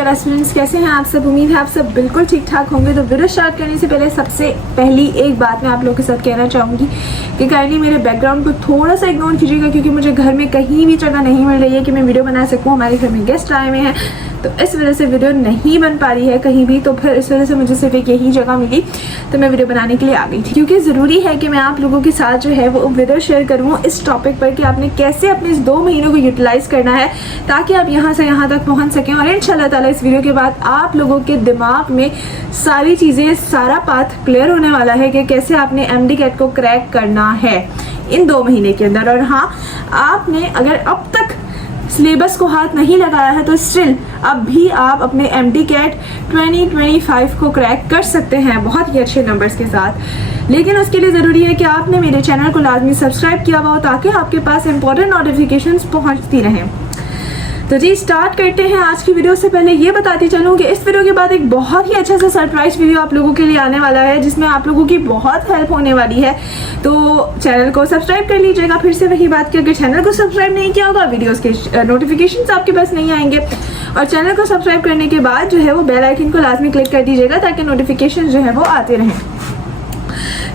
Year aspirants, कैसे हैं आप सब? उम्मीद है आप सब बिल्कुल ठीक ठाक होंगे। तो वीडियो स्टार्ट करने से पहले सबसे पहली एक बात मैं आप लोगों के साथ कहना चाहूँगी कि काइंडली मेरे बैकग्राउंड को थोड़ा सा इग्नोर कीजिएगा, क्योंकि मुझे घर में कहीं भी जगह नहीं मिल रही है कि मैं वीडियो बना सकूँ। हमारे घर में गेस्ट आए हुए हैं, तो इस वजह से वीडियो नहीं बन पा रही है कहीं भी। तो फिर इस वजह से मुझे सिर्फ एक यही जगह मिली, तो मैं वीडियो बनाने के लिए आ गई थी, क्योंकि ज़रूरी है कि मैं आप लोगों के साथ जो है वो वीडियो शेयर करूँ इस टॉपिक पर कि आपने कैसे अपने इस 2 महीनों को यूटिलाइज़ करना है ताकि आप यहाँ से यहाँ तक पहुँच सकें। और इंशाल्लाह ताला इस वीडियो के बाद आप लोगों के दिमाग में सारी चीज़ें, सारा पाथ क्लियर होने वाला है कि कैसे आपने MD कैट को क्रैक करना है इन 2 महीने के अंदर। और हाँ, आपने अगर अब तक सिलेबस को हाथ नहीं लगाया है तो स्टिल अब भी आप अपने MD कैट 2025 को क्रैक कर सकते हैं बहुत ही अच्छे नंबर्स के साथ। लेकिन उसके लिए ज़रूरी है कि आपने मेरे चैनल को लाजमी सब्सक्राइब किया हुआ हो ताकि आपके पास इंपॉर्टेंट नोटिफिकेशंस पहुंचती रहें। तो जी स्टार्ट करते हैं आज की वीडियो। से पहले ये बताती चलूँ कि इस वीडियो के बाद एक बहुत ही अच्छा सा सरप्राइज वीडियो आप लोगों के लिए आने वाला है, जिसमें आप लोगों की बहुत हेल्प होने वाली है। तो चैनल को सब्सक्राइब कर लीजिएगा। फिर से वही बात कि अगर चैनल को सब्सक्राइब नहीं किया होगा, वीडियोस के नोटिफिकेशंस आपके पास नहीं आएंगे। और चैनल को सब्सक्राइब करने के बाद जो है वो बेल आइकन को लाजमी क्लिक कर दीजिएगा ताकि नोटिफिकेशन जो है वो आते रहें।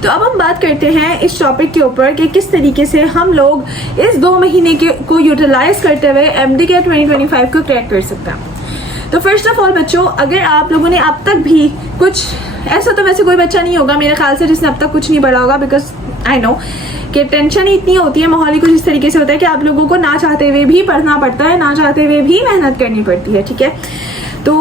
तो अब हम बात करते हैं इस टॉपिक के ऊपर कि किस तरीके से हम लोग इस 2 महीने को यूटिलाइज करते हुए MD कैट 2025 को क्रैक कर सकते हैं। तो फर्स्ट ऑफ ऑल बच्चों, अगर आप लोगों ने अब तक भी कुछ, ऐसा तो वैसे कोई बच्चा नहीं होगा मेरे ख्याल से जिसने अब तक कुछ नहीं पढ़ा होगा, बिकॉज आई नो कि टेंशन ही इतनी होती है, माहौल ही कुछ इस तरीके से होता है कि आप लोगों को ना चाहते हुए भी पढ़ना पड़ता है, ना चाहते हुए भी मेहनत करनी पड़ती है। ठीक है, तो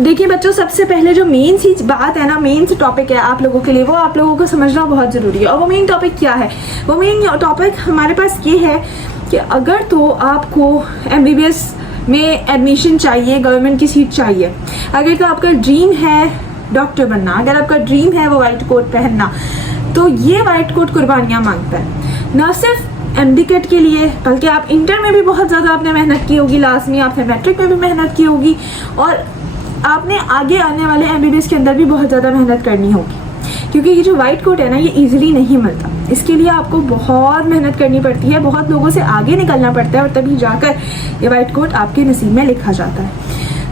देखिए बच्चों, सबसे पहले जो मेन सी बात है ना, मेन सी टॉपिक है आप लोगों के लिए, वो आप लोगों को समझना बहुत ज़रूरी है। और वो मेन टॉपिक क्या है? वो मेन टॉपिक हमारे पास ये है कि अगर तो आपको MBBS में एडमिशन चाहिए, गवर्नमेंट की सीट चाहिए, अगर तो आपका ड्रीम है डॉक्टर बनना, अगर आपका ड्रीम है वो वाइट कोट पहनना, तो ये वाइट कोट कुर्बानियाँ मांगता है। ना सिर्फ MD कैट के लिए, बल्कि आप इंटर में भी बहुत ज़्यादा आपने मेहनत की होगी, लाजमी आपने मैट्रिक में भी मेहनत की होगी, और आपने आगे आने वाले MBBS के अंदर भी बहुत ज़्यादा मेहनत करनी होगी, क्योंकि ये जो वाइट कोट है ना, ये इजीली नहीं मिलता। इसके लिए आपको बहुत मेहनत करनी पड़ती है, बहुत लोगों से आगे निकलना पड़ता है, और तभी जाकर ये वाइट कोट आपके नसीब में लिखा जाता है।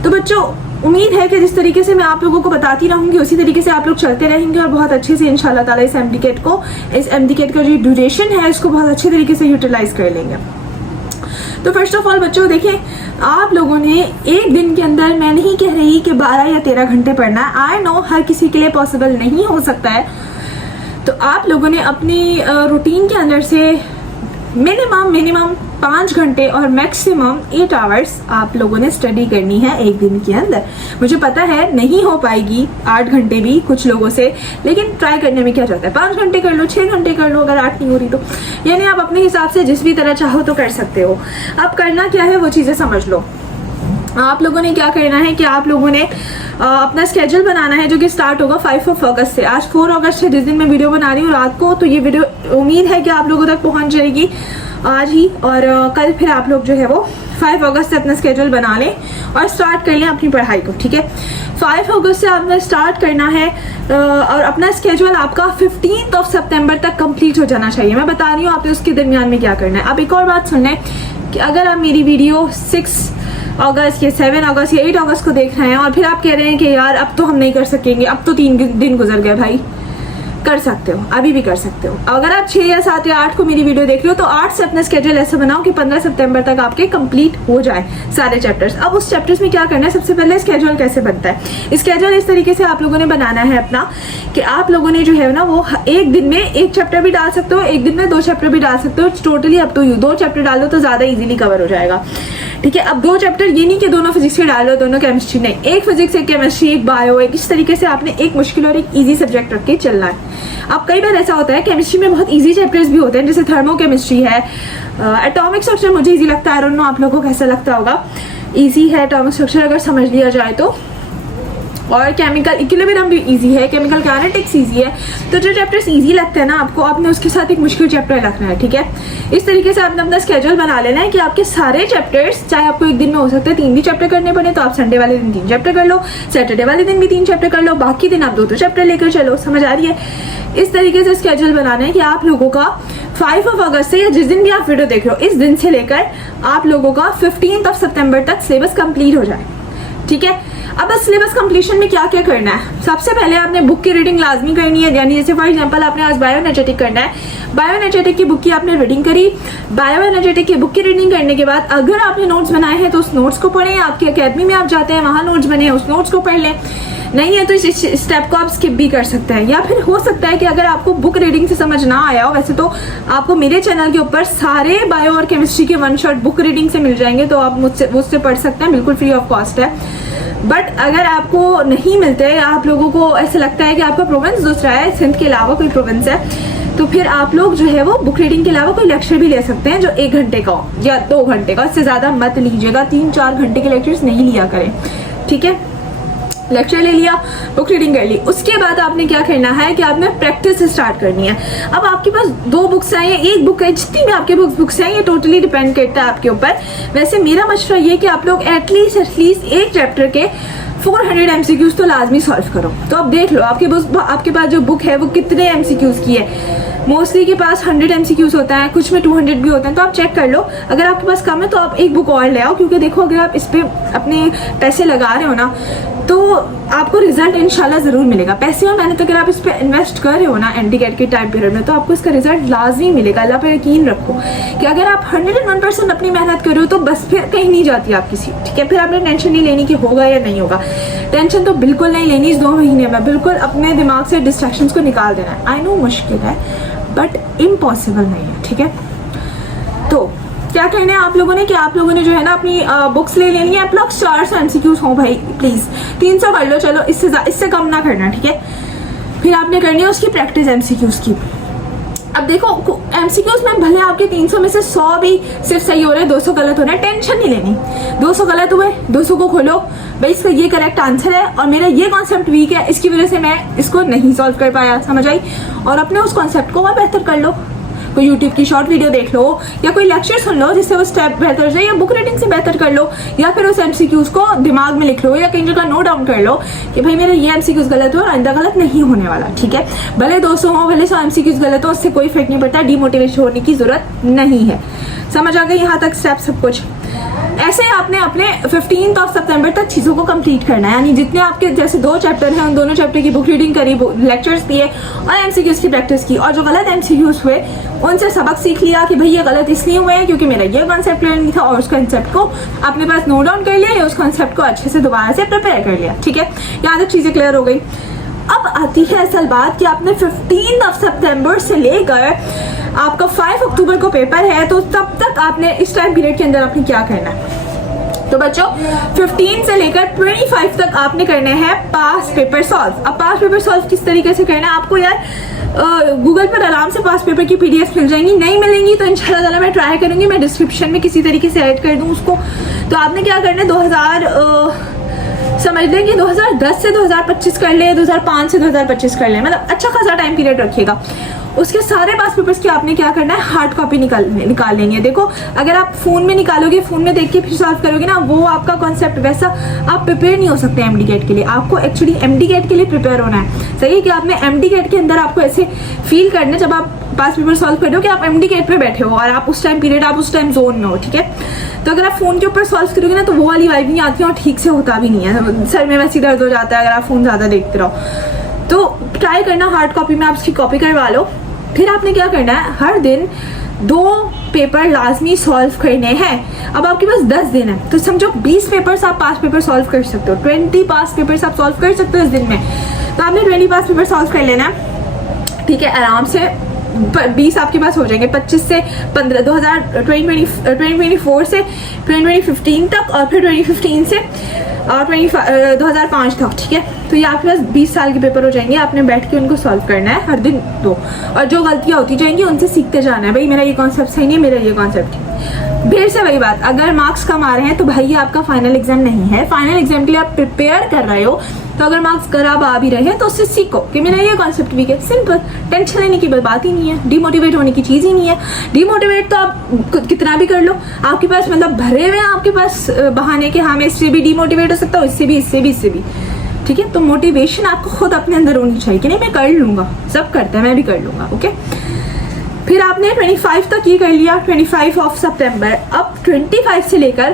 तो बच्चों, उम्मीद है कि जिस तरीके से मैं आप लोगों को बताती रहूँगी उसी तरीके से आप लोग चलते रहेंगे और बहुत अच्छे से इंशाल्लाह ताला इस MD कैट का जो ड्यूरेशन है इसको बहुत अच्छे तरीके से यूटिलाइज कर लेंगे। तो फर्स्ट ऑफ ऑल बच्चों देखिए, आप लोगों ने एक दिन के अंदर, मैं नहीं कह रही कि 12 या 13 घंटे पढ़ना है, आई नो हर किसी के लिए पॉसिबल नहीं हो सकता है। तो आप लोगों ने अपनी रूटीन के अंदर से मिनिमम 5 घंटे और मैक्सिमम 8 आवर्स आप लोगों ने स्टडी करनी है एक दिन के अंदर। मुझे पता है नहीं हो पाएगी 8 घंटे भी कुछ लोगों से, लेकिन ट्राई करने में क्या जाता है। 5 घंटे कर लो, 6 घंटे कर लो, अगर 8 नहीं हो रही तो, यानी आप अपने हिसाब से जिस भी तरह चाहो तो कर सकते हो। अब करना क्या है वो चीज़ें समझ लो। आप लोगों ने क्या करना है कि आप लोगों ने अपना स्केड्यूल बनाना है, जो कि स्टार्ट होगा 5 अगस्त से। आज 4 अगस्त है जिस दिन मैं वीडियो बना रही हूँ रात को, तो ये वीडियो उम्मीद है कि आप लोगों तक पहुँच जाएगी आज ही, और कल फिर आप लोग जो है वो 5 अगस्त से अपना स्केड्यूल बना लें और स्टार्ट कर लें अपनी पढ़ाई को। ठीक है, 5 अगस्त से आपने स्टार्ट करना है, और अपना स्केड्यूल आपका 15 सितंबर तक कंप्लीट हो जाना चाहिए। मैं बता रही हूँ आपने उसके दरमियान में क्या करना है। अब एक और बात सुन लें कि अगर आप मेरी वीडियो 6 अगस्त या 7 अगस्त या 8 अगस्त को देख रहे हैं और फिर आप कह रहे हैं कि यार अब तो हम नहीं कर सकेंगे, अब तो 3 दिन गुजर गए, भाई कर सकते हो, अभी भी कर सकते हो। अगर आप 6 या 7 या 8 को मेरी वीडियो देख रहे हो तो 8 से अपना स्केड्यूल ऐसा बनाओ कि 15 सितंबर तक आपके कंप्लीट हो जाए सारे चैप्टर्स। अब उस चैप्टर्स में क्या करना है, सबसे पहले स्केड्यूल कैसे बनता है। स्केड्यूल इस तरीके से आप लोगों ने बनाना है अपना कि आप लोगों ने जो है ना वो एक दिन में 1 चैप्टर भी डाल सकते हो, एक दिन में 2 चैप्टर भी डाल सकते हो। Totally up to you, 2 chapter डालो तो ज़्यादा ईजिली कवर हो जाएगा। ठीक है, अब 2 चैप्टर ये नहीं कि दोनों फिजिक्स के डालो, दोनों केमिस्ट्री, नहीं, एक फिजिक्स, एक केमिस्ट्री, एक बायो, एक, इस तरीके से आपने एक मुश्किल और एक ईजी सब्जेक्ट रख के चलना है। अब कई बार ऐसा होता है केमिस्ट्री में बहुत इजी चैप्टर्स भी होते हैं, जैसे थर्मो केमिस्ट्री है, एटॉमिक स्ट्रक्चर मुझे इजी लगता है, आई डोंट नो आप लोगों को कैसा लगता होगा। इजी है एटॉमिक स्ट्रक्चर अगर समझ लिया जाए तो, और केमिकल इक्विलिब्रियम भी इजी है, केमिकल काइनेटिक्स इजी है। तो जो चैप्टर्स इजी लगते हैं ना आपको, आपने उसके साथ एक मुश्किल चैप्टर रखना है। ठीक है, इस तरीके से आपने अपना स्केड्यूल बना लेना है कि आपके सारे चैप्टर्स, चाहे आपको एक दिन में हो सकता है 3 भी चैप्टर करने पड़े, तो आप संडे वाले दिन 3 चैप्टर कर लो, सैटरडे वाले दिन भी 3 चैप्टर कर लो, बाकी दिन आप 2 चैप्टर लेकर चलो। समझ आ रही है? इस तरीके से स्केड्यूल बनाना है कि आप लोगों का 5 अगस्त से, या जिस दिन भी आप वीडियो देख रहे हो, इस दिन से लेकर आप लोगों का 15 सितंबर तक सिलेबस कंप्लीट हो जाए। ठीक है। अब बस सिलेबस कंप्लीशन में क्या क्या करना है, सबसे पहले आपने बुक की रीडिंग लाजमी करनी है। यानी जैसे फॉर एग्जांपल आपने आज बायोएनर्जेटिक करना है, बायोएनर्जेटिक की बुक की आपने रीडिंग करी। बायोएनर्जेटिक की बुक की रीडिंग करने के बाद अगर आपने नोट्स बनाए हैं तो उस नोट्स को पढ़ें। आपकी अकेडमी में आप जाते हैं, वहाँ नोट्स बने हैं, उस नोट्स को पढ़ लें। नहीं है तो इस स्टेप को आप स्किप भी कर सकते हैं। या फिर हो सकता है कि अगर आपको बुक रीडिंग से समझ ना आया हो, वैसे तो आपको मेरे चैनल के ऊपर सारे बायो और केमिस्ट्री के वन शॉट बुक रीडिंग से मिल जाएंगे, तो आप मुझसे पढ़ सकते हैं, बिल्कुल फ्री ऑफ कॉस्ट है। बट अगर आपको नहीं मिलते, आप लोगों को ऐसा लगता है कि आपका प्रोविंस दूसरा है, सिंध के अलावा कोई प्रोविंस है, तो फिर आप लोग जो है वो बुक रीडिंग के अलावा कोई लेक्चर भी ले सकते हैं जो 1 घंटे का हो या 2 घंटे का, इससे ज़्यादा मत लीजिएगा। 3-4 घंटे के लेक्चर्स नहीं लिया करें, ठीक है। लेक्चर ले लिया, बुक रीडिंग कर ली, उसके बाद आपने क्या करना है कि आपने प्रैक्टिस स्टार्ट करनी है। अब आपके पास 2 बुक्स हैं या 1 बुक है, जितनी भी आपके बुक्स हैं, ये टोटली डिपेंड करता है आपके ऊपर। वैसे मेरा मशवरा ये कि आप लोग एटलीस्ट एक चैप्टर के 400 MCQs तो लाजमी सॉल्व करो। तो अब देख लो आपके पास जो बुक है वो कितने MCQs की है। मोस्टली के पास 100 MCQs होता है, कुछ में 200 भी होते हैं, तो आप चेक कर लो। अगर आपके पास कम है तो आप 1 बुक और ले आओ, क्योंकि देखो अगर आप इस पे अपने पैसे लगा रहे हो ना तो आपको रिजल्ट इंशाल्लाह ज़रूर मिलेगा। पैसे और मेहनत अगर आप इस पे इन्वेस्ट कर रहे हो ना एनडीकेट के टाइम पीरियड में, तो आपको इसका रिजल्ट लाजमी मिलेगा। अल्लाह पे यकीन रखो कि अगर आप 101% अपनी मेहनत कर रहे हो तो बस फिर कहीं नहीं जाती आपकी सीट, ठीक है। फिर आपने टेंशन नहीं लेनी कि होगा या नहीं होगा, टेंशन तो बिल्कुल नहीं लेनी। इस 2 महीने में बिल्कुल अपने दिमाग से डिस्ट्रैक्शंस को निकाल देना है। आई नो मुश्किल है बट इम्पॉसिबल नहीं है, ठीक है। तो क्या कहना है आप लोगों ने कि आप लोगों ने जो है ना अपनी बुक्स ले लेनी है। अप्रॉक्स 400 MCQs हो भाई, प्लीज़ 300 कर लो, चलो इससे कम ना करना, ठीक है। फिर आपने करनी है उसकी प्रैक्टिस MCQs की। अब देखो MCQs में भले आपके 300 में से 100 भी सिर्फ सही हो रहे हैं, 200 गलत हो रहे हैं, टेंशन नहीं लेनी। 200 गलत हुए, 200 को खोलो, भाई इसका ये करेक्ट आंसर है और मेरा ये कॉन्सेप्ट वीक है, इसकी वजह से मैं इसको नहीं सॉल्व कर पाया, समझ आई। और अपने उस कॉन्सेप्ट को और बेहतर कर लो। कोई यूट्यूब की शॉर्ट वीडियो देख लो या कोई लेक्चर सुन लो जिससे वो स्टेप बेहतर हो जाए, या बुक रीडिंग से बेहतर कर लो, या फिर उस MCQs को दिमाग में लिख लो या कहीं जगह नोट डाउन कर लो कि भाई मेरे ये MCQs गलत हो और आइंदा गलत नहीं होने वाला, ठीक है। भले 200 हो, भले 100 MCQs गलत हो, उससे कोई फर्क नहीं पड़ता, डीमोटिवेशन होने की जरूरत नहीं है। समझ आ गई यहाँ तक स्टेप सब कुछ। ऐसे आपने अपने 15 सितंबर तक चीज़ों को कंप्लीट करना है। यानी जितने आपके जैसे 2 चैप्टर हैं, उन दोनों चैप्टर की बुक रीडिंग करी, लेक्चर्स दिए और MCQs की प्रैक्टिस की। और जो गलत MCQs हुए उनसे सबक सीख लिया कि भाई ये गलत इसलिए हुए हैं क्योंकि मेरा ये कॉन्सेप्ट क्लियर नहीं था, और उस कॉन्सेप्ट को अपने पास नोट डाउन कर लिया या उस कॉन्सेप्ट को अच्छे से दोबारा से प्रिपेयर कर लिया, ठीक है। यहाँ तक चीज़ें क्लियर हो गई। अब आती है असल बात कि आपने 15 सितंबर से लेकर आपका 5 अक्टूबर को पेपर है, तो तब तक आपने इस टाइम पीरियड के अंदर आपने क्या करना है। तो बच्चों 15 से लेकर 25 तक आपने करने हैं पास पेपर सॉल्व। अब पास पेपर सॉल्व किस तरीके से करना है आपको, यार गूगल पर आराम से पास पेपर की PDF मिल जाएंगी। नहीं मिलेंगी तो इंशाल्लाह ताला मैं ट्राई करूंगी, मैं डिस्क्रिप्शन में किसी तरीके से ऐड कर दूं उसको। तो आपने क्या करना है, समझ लें कि 2010 से 2025 कर ले, 2005 से 2025 कर ले, मतलब अच्छा खासा टाइम पीरियड रखिएगा। उसके सारे पास पेपर्स की आपने क्या करना है, हार्ड कॉपी निकाल लेंगे। देखो अगर आप फ़ोन में निकालोगे, फ़ोन में देख के फिर सॉल्व करोगे ना, वो आपका कॉन्सेप्ट वैसा आप प्रिपेयर नहीं हो सकते MD-CAT के लिए। आपको एक्चुअली MD-CAT के लिए प्रिपेयर होना है। सही है कि आपने MD-CAT के अंदर आपको ऐसे फील करना है जब आप पास पेपर सॉल्व कर रहे हो कि आप MD-CAT पे बैठे हो और आप उस टाइम पीरियड, आप उस टाइम जोन में हो, ठीक है। तो अगर आप फ़ोन के ऊपर सॉल्व करोगे ना तो वो वाली वाइब नहीं आती है और ठीक से होता भी नहीं है, सर में वैसे दर्द हो जाता है अगर आप फ़ोन ज़्यादा देखते रहो। तो ट्राई करना हार्ड कॉपी में आप उसकी कॉपी करवा लो। फिर आपने क्या करना है, हर दिन 2 पेपर लाजमी सॉल्व करने हैं। अब आपके पास 10 दिन है तो समझो 20 पेपर्स आप पास पेपर सॉल्व कर सकते हो, 20 पास पेपर्स आप सॉल्व कर सकते हो इस दिन में। तो आपने 20 पास पेपर सॉल्व कर लेना, ठीक है, आराम से 20 आपके पास हो जाएंगे। 25 से 15 2024 से 2015 तक और फिर 2015 से 2005 तक, ठीक है। तो ये आपके पास 20 साल के पेपर हो जाएंगे। आपने बैठ के उनको सॉल्व करना है हर दिन 2, और जो गलतियाँ होती जाएंगी उनसे सीखते जाना है। भाई मेरा ये कॉन्सेप्ट सही नहीं है, मेरा ये कॉन्सेप्ट है। फिर से वही बात, अगर मार्क्स कम आ रहे हैं तो भाई ये आपका फाइनल एग्जाम नहीं है। फाइनल एग्जाम के लिए आप प्रिपेयर कर रहे हो, तो अगर मार्क्स खराब आ भी रहे हैं तो उससे सीखो कि मेरा ये कॉन्सेप्ट वीक है। सिंपल, टेंशन लेने की बात ही नहीं है, डिमोटिवेट होने की चीज़ ही नहीं है। डिमोटिवेट तो आप कितना भी कर लो, आपके पास मतलब भरे हुए हैं आपके पास बहाने के, हाँ मैं इससे भी डिमोटिवेट हो सकता हूँ, इससे भी, इससे भी, इससे भी, ठीक है। तो मोटिवेशन आपको खुद अपने अंदर होनी चाहिए कि नहीं मैं कर लूँगा, सब करते हैं मैं भी कर लूँगा, ओके। फिर आपने 25 तक ये कर लिया, 25 सितंबर। अब 25 से लेकर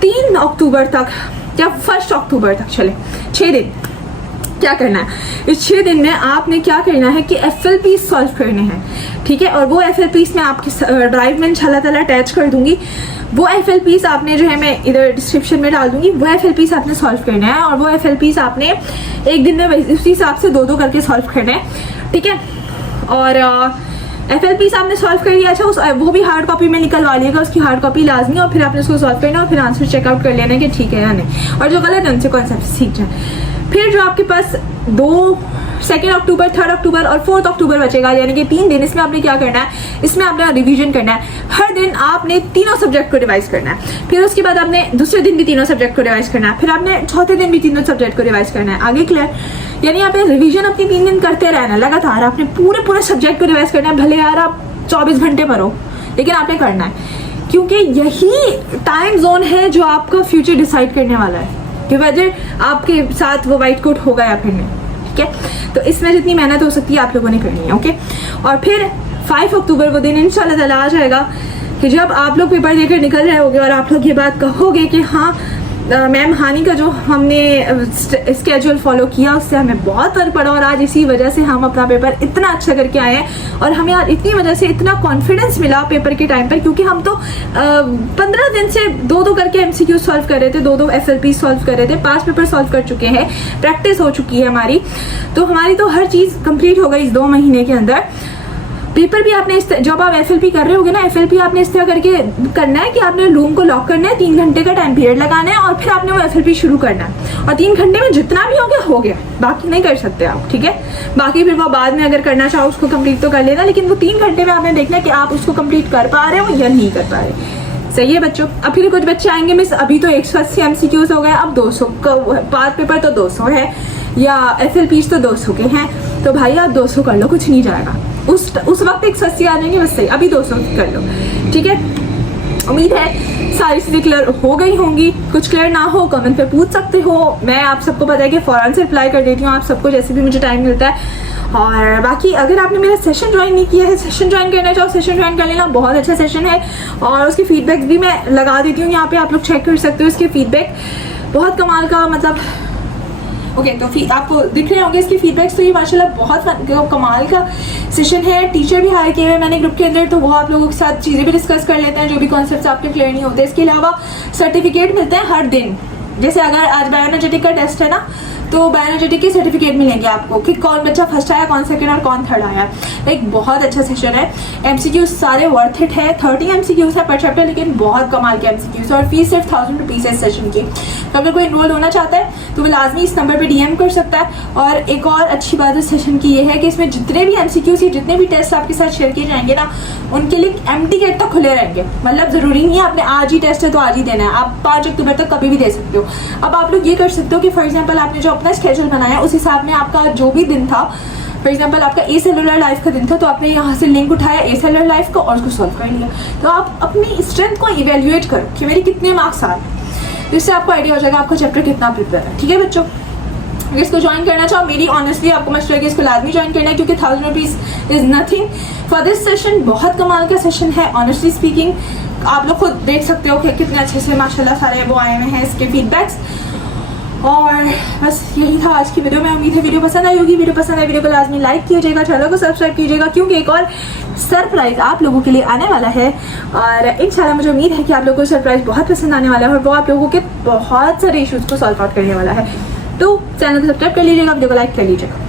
3 अक्टूबर तक या 1 अक्टूबर तक चले, 6 दिन क्या करना है। इस 6 दिन में आपने क्या करना है कि FLP सॉल्व करने हैं, ठीक है। और वो FLP मैं आपके ड्राइव में इंशाल्लाह ताला अटैच कर दूंगी। वो FLP आपने जो है मैं इधर डिस्क्रिप्शन में डाल दूंगी। वो FLP आपने सॉल्व करना है और वो FLP आपने एक दिन में उसी हिसाब से 2-2 करके सॉल्व करना है, ठीक है। और FLP आपने सॉल्व कर लिया, अच्छा वो भी हार्ड कॉपी में निकलवा लिएगा, उसकी हार्ड कॉपी लाजमी, और फिर आपने उसको सॉल्व करना और फिर आंसर चेकआउट कर लेना कि ठीक है या नहीं, और जो गलत है उनसे कॉन्सेप्ट सीख जाए। फिर जो आपके पास 2 अक्टूबर, 3 अक्टूबर और 4 अक्टूबर बचेगा, यानी कि 3 दिन, इसमें आपने क्या करना है, इसमें आपने रिवीजन करना है। हर दिन आपने तीनों सब्जेक्ट को रिवाइज करना है। फिर उसके बाद आपने दूसरे दिन भी तीनों सब्जेक्ट को रिवाइज करना है। फिर आपने चौथे दिन भी तीनों सब्जेक्ट को रिवाइज करना है। आगे क्लियर? यानी आपने रिवीजन अपनी 3 दिन करते रहना लगातार, आपने पूरे सब्जेक्ट को रिवाइज करना है। भले यार आप 24 घंटे पढ़ो, लेकिन आपने करना है, क्योंकि यही टाइम जोन है जो आपका फ्यूचर डिसाइड करने वाला है कि वजह आपके साथ वो वाइट कोट होगा या फिर नहीं, ठीक है। तो इसमें जितनी मेहनत हो सकती है आप लोगों ने करनी है, ओके। और फिर 5 अक्टूबर वो दिन इंशाल्लाह ताला आ जाएगा कि जब आप लोग पेपर देकर निकल रहे होगे और आप लोग ये बात कहोगे कि हाँ मैम हानी का जो हमने स्केड्यूल फॉलो किया उससे हमें बहुत फर्क पड़ा, और आज इसी वजह से हम अपना पेपर इतना अच्छा करके आए हैं, और हमें यार इतनी वजह से इतना कॉन्फिडेंस मिला पेपर के टाइम पर, क्योंकि हम तो 15 दिन से 2-2 करके MCQ सॉल्व कर रहे थे, 2-2 FLP सॉल्व कर रहे थे, 5 पेपर सॉल्व कर चुके हैं, प्रैक्टिस हो चुकी है हमारी, तो हमारी तो हर चीज़ कंप्लीट हो गई इस 2 महीने के अंदर। पेपर भी आपने जब आप FLP कर रहे होगे ना, FLP आपने इस तरह करके करना है कि आपने रूम को लॉक करना है, 3 घंटे का टाइम पीरियड लगाना है, और फिर आपने वो FLP शुरू करना है, और 3 घंटे में जितना भी हो गया, बाकी नहीं कर सकते आप, ठीक है। बाकी फिर वो बाद में अगर करना चाहो उसको कंप्लीट तो कर लेना, लेकिन वो 3 घंटे में आपने देखना है कि आप उसको कंप्लीट कर पा रहे हो या नहीं कर पा रहे। सही है बच्चों। अब फिर कुछ बच्चे आएंगे मिस अभी तो 180 MCQs हो गए, अब 200 पार्ट पेपर तो 200 है, या FLPs तो 200 के हैं, तो भाई आप 200 कर लो, कुछ नहीं जाएगा। उस वक्त 180 आ जाएंगे, बस सही, अभी 200 कर लो, ठीक है। उम्मीद है सारी चीज़ें क्लियर हो गई होंगी। कुछ क्लियर ना हो कमेंट पे पूछ सकते हो, मैं आप सबको पता है कि फ़ौरन से रिप्लाई कर देती हूँ आप सबको, जैसे भी मुझे टाइम मिलता है। और बाकी अगर आपने मेरा सेशन ज्वाइन नहीं किया है, सेशन ज्वाइन करना चाहो सेशन ज्वाइन कर लेना, बहुत अच्छा सेशन है, और उसके फीडबैक्स भी मैं लगा देती हूँ यहाँ पे, आप लोग चेक कर सकते हो। इसके फीडबैक बहुत कमाल का, मतलब ओके तो आपको दिख रहे होंगे इसके फीडबैक्स, तो ये माशाल्लाह बहुत कमाल का सेशन है। टीचर भी हायर किए हुए मैंने ग्रुप के अंदर, तो वो आप लोगों के साथ चीज़ें भी डिस्कस कर लेते हैं, जो भी कॉन्सेप्ट्स आपके क्लियर नहीं होते। इसके अलावा सर्टिफिकेट मिलते हैं हर दिन, जैसे अगर आज बायोएनर्जेटिक का टेस्ट है ना, तो बायोएनर्जेटिक के सर्टिफिकेट मिलेंगे आपको कि कौन बच्चा फर्स्ट आया, कौन सेकंड और कौन थर्ड आया। एक बहुत अच्छा सेशन है, MCQs सारे वर्थ इट है, 30 MCQs है पर चैप्टर, लेकिन बहुत कमाल के MCQs, और फीस सिर्फ 1000 रुपीज़ है इस सेशन की। तो अगर कोई इनरोल होना चाहता है तो वो लाजमी इस नंबर पे DM कर सकता है। और एक और अच्छी बात इस सेशन की ये है कि इसमें जितने भी MCQs या जितने भी टेस्ट आपके साथ शेयर किए जाएंगे ना, उनके लिए एम्प्टी गेट तक खुले रहेंगे, मतलब ज़रूरी नहीं है आपने आज ही टेस्ट है तो आज ही देना है, आप 5 अक्टूबर तक कभी भी दे सकते हो। अब आप लोग ये कर सकते हो कि फॉर एग्जाम्पल आपने जो अपना स्केड्यूल बनाया उस हिसाब में आपका जो भी दिन था, फॉर एग्जाम्पल आपका ए सेलुलर लाइफ का दिन था, तो आपने यहाँ से लिंक उठाया ए सेलुलर लाइफ को और उसको सॉल्व कर लिया। तो आप अपनी स्ट्रेंथ को इवेल्युएट करो कि मेरे कितने मार्क्स आ रहे हैं, इससे आपको आइडिया हो जाएगा आपका चैप्टर कितना प्रिपेयर है, ठीक है बच्चों। अगर इसको ज्वाइन करना चाहो, मेरी ऑनेस्टली आपको मशवरा है कि इसको लाजमी ज्वाइन करना है, क्योंकि 1000 rupees is nothing for this session. बहुत कमाल का सेशन है ऑनेस्टली स्पीकिंग, आप लोग खुद देख सकते हो कि कितने अच्छे से माशाल्लाह सारे वो आए हुए हैं इसके फीडबैक्स। और बस यही था आज की वीडियो में। उम्मीद है वीडियो पसंद आई होगी। वीडियो पसंद आए वीडियो को लाजमी लाइक कीजिएगा, चैनल को सब्सक्राइब कीजिएगा, क्योंकि एक और सरप्राइज़ आप लोगों के लिए आने वाला है। और इंशाल्लाह मुझे उम्मीद है कि आप लोगों को सरप्राइज़ बहुत पसंद आने वाला है, और वो आप लोगों के बहुत सारे इशूज़ को सॉल्व आउट करने वाला है। तो चैनल को सब्सक्राइब कर लीजिएगा, वीडियो को लाइक कर लीजिएगा।